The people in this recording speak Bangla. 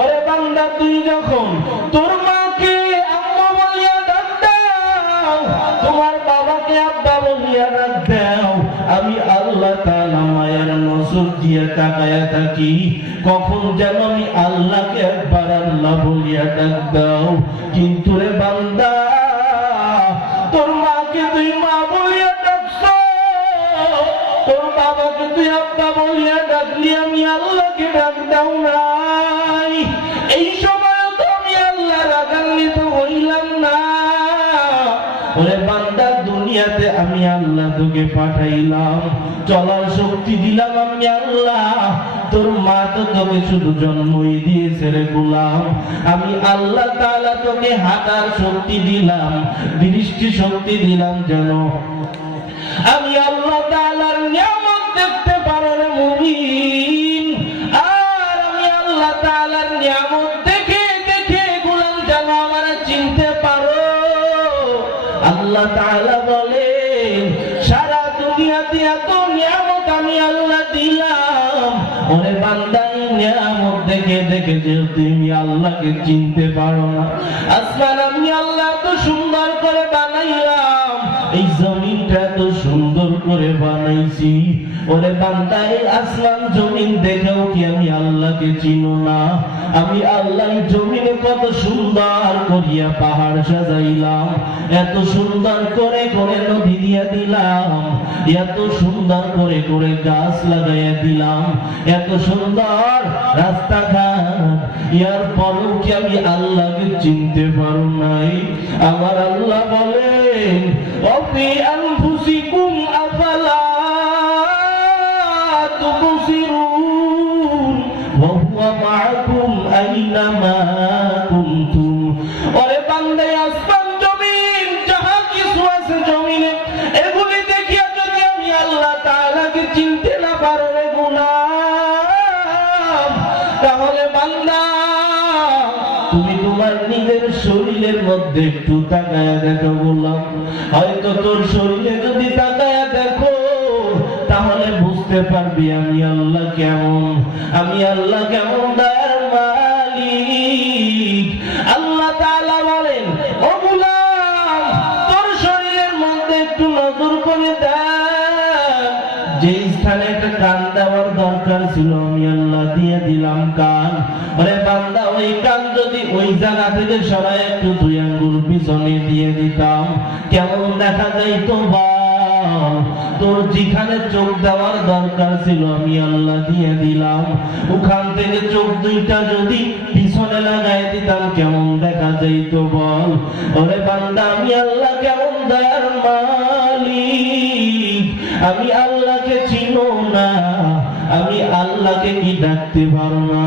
ওরে বান্দা, তুই যখন তোর মাকে আম্মা বলিয়া ডাক দাও, তোমার বাবাকে আব্বা বলিয়া ডাক দাও, আমি আল্লাহ তাআলা মায়ের নজর দিয়ে তাকায়া থাকি। কখন যেন আমি আল্লাহকে একবার আল্লাহ বলিয়া ডাক দাও। কিন্তু রে বান্দা বাবাকে, তুই আব্বা বলিয়া ডাকলি আমি আল্লাহকে ডাক নাই। এই সময় তো আমি আল্লাহ রাগান্বিত হইলাম না। ওরে দুনিয়াতে আমি আল্লাহ তোকে পাঠাইলাম। চলার শক্তি দিলাম আমি আল্লাহ। তোর মা তো তোকে শুধু জন্মই দিয়েছে রে গোলাম। আমি আল্লাহ তাআলা তোকে হাঁটার শক্তি দিলাম, দৃষ্টি শক্তি দিলাম যেন। আমি আল্লাহ আল্লাহ তাআলা বলেন, সারা দুনিয়াতে এত নিয়ামত আমি আল্লাহ দিলাম। ওরে বান্দা নিয়ামত দেখে দেখে যে তুমি আল্লাহকে চিনতে পারো না। আসমান আমি আল্লাহ তো সুন্দর করে বানাইলাম, এই জমিনটা এত সুন্দর করে বানাইছি। ওরে বান্দা, এই আসমান জমিন দেখেও কি আমি আল্লাহকে চিনো না? আমি আল্লাহ জমিনে কত সুন্দর করিয়া পাহাড় সাজাইলাম। এত সুন্দর করে করে নদী দিয়া দিলাম। এত সুন্দর করে করে গাছ লাগাইয়া দিলাম। এত সুন্দর রাস্তাঘাট। ইয়ার পরেও কি আমি আল্লাহকে চিনতে পারো নাই। আমার আল্লাহ বলেন আনফুসিকুম আফালা তুবসিরুন ওয়া আইনামা তাহলে বান্দা, তুমি তোমার নিজের শরীরের মধ্যে একটু তাকায়া দেখো বললাম, হয়তো তোর শরীরে যদি তাকায়া দেখো, তাহলে বুঝতে পারবি আমি আল্লাহ কেমন, আমি আল্লাহ কেমন দয়ার মালিক। আল্লাহ তাআলা বলেন, ও গোলাম, তোর শরীরের মধ্যে একটু নজর করে দেখ। যে স্থানে একটা কান দেওয়ার দরকার ছিল, আমি দিয়ে দিলাম কান। আরে বান্দা, ওই কান যদি ওই জায়গা থেকে সরাই, একটু দুই আঙ্গুল পিছনে দিয়ে দিতাম। কেমন দেখা যাইতো তোর যেখানে চোখ দেওয়ার দরকার ছিল, আমি আল্লাহ দিয়ে দিলাম। ওখান থেকে চোখ দুইটা যদি পিছনে লাগাই দিতাম, কেমন দেখা যাইতো বল? ওরে বান্দা, আমি আল্লাহ কেমন দয়ার মালিক? আমি আল্লাহকে চিনো না। আমি আল্লাহকে কি ডাকতে পারো না?